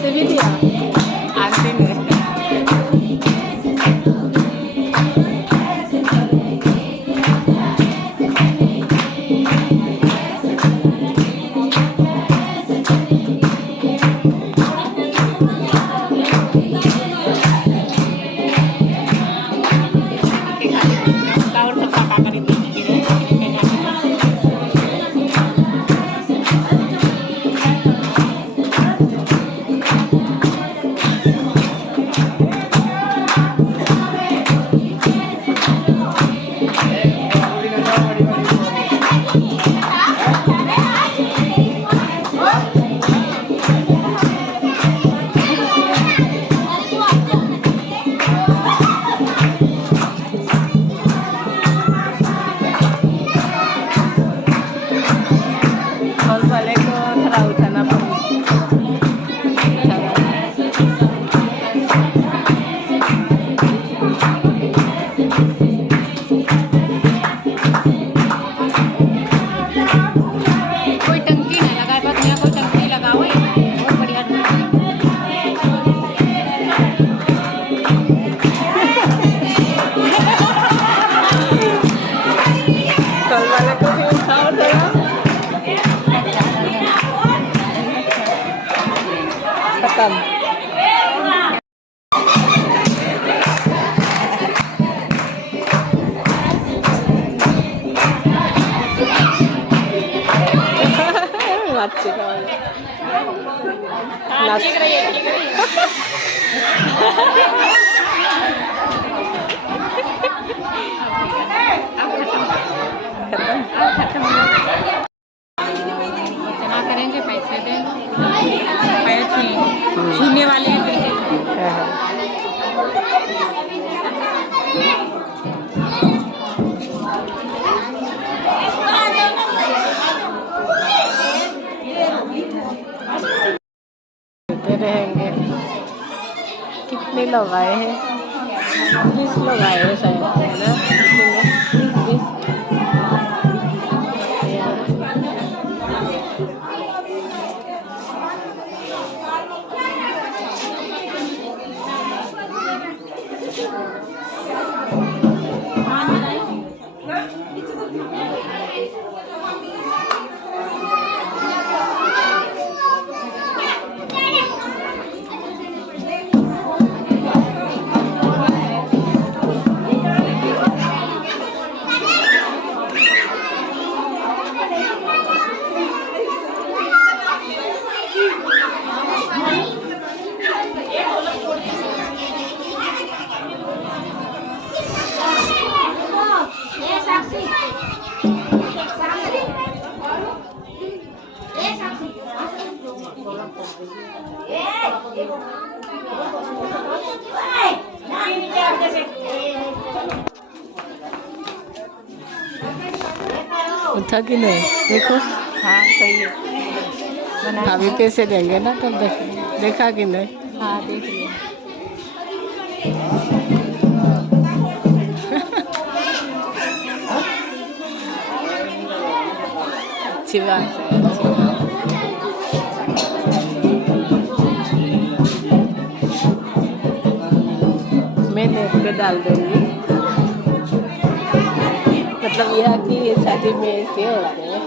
से भी दिया आंटी ने। जमा करेंगे पैसे देंगे छूने वाले हैं। रहेंगे। कितने लोग आए हैं? 20 लोग आए हैं शायद, है ना? 20। उठा कि नहीं देखो। हाँ सही है। अभी पैसे देंगे ना तब देखा कि नहीं। हाँ देख लिया। अच्छी बात है। मैं नेट पे डाल दूंगी। मतलब यह कि ये शादी में ऐसे होते हैं।